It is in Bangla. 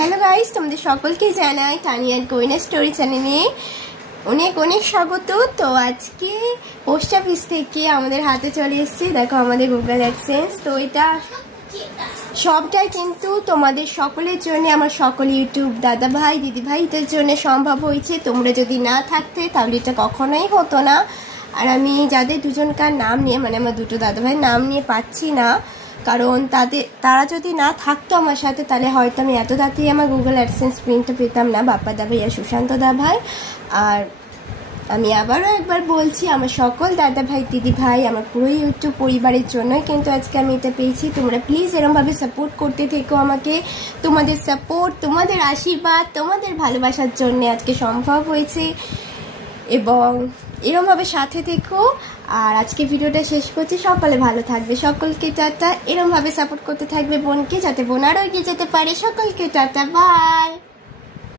হ্যালো গাইস, তোমাদের সকলকে জানাই তানিয়ার গোয়েনা স্টোরি চ্যানেলে অনেক অনেক স্বাগত। তো আজকে পোস্ট অফিস থেকে আমাদের হাতে চলে এসেছে, দেখো আমাদের গুগল অ্যাডসেন্স। তো এটা সবটাই কিন্তু তোমাদের সকলের জন্য, আমার সকল ইউটিউব দাদা ভাই দিদি ভাইদের জন্য সম্ভব হয়েছে। তোমরা যদি না থাকতে তাহলে এটা কখনোই হতো না। আর আমি যাদের দুজনকার নাম নিয়ে, মানে আমার দুটো দাদা ভাইয়ের নাম নিয়ে পাচ্ছি না, কারণ তারা যদি না থাকতো আমার সাথে তাহলে হয়তো আমি এত তাড়াতাড়ি আমার গুগল অ্যাডসেন্স প্রিন্টটা পেতাম না। বাপ্পা দা ভাই আর সুশান্ত দা ভাই। আর আমি আবারও একবার বলছি, আমার সকল দাদা ভাই দিদি ভাই, আমার পুরো ইউটিউব পরিবারের জন্যই কিন্তু আজকে আমি এটা পেয়েছি। তোমরা প্লিজ এরমভাবে সাপোর্ট করতে থেকো আমাকে। তোমাদের সাপোর্ট, তোমাদের আশীর্বাদ, তোমাদের ভালোবাসার জন্য আজকে সম্ভব হয়েছে, এবং এরমভাবে সাথে থেকো। আর আজকে ভিডিওটা শেষ করছি, সকালে ভালো থাকবে, সকলকে টাটা। এরমভাবে সাপোর্ট করতে থাকবে বোনকে, যাতে বোন আরও এগিয়ে যেতে পারে। সকলকে টাটা, বাই।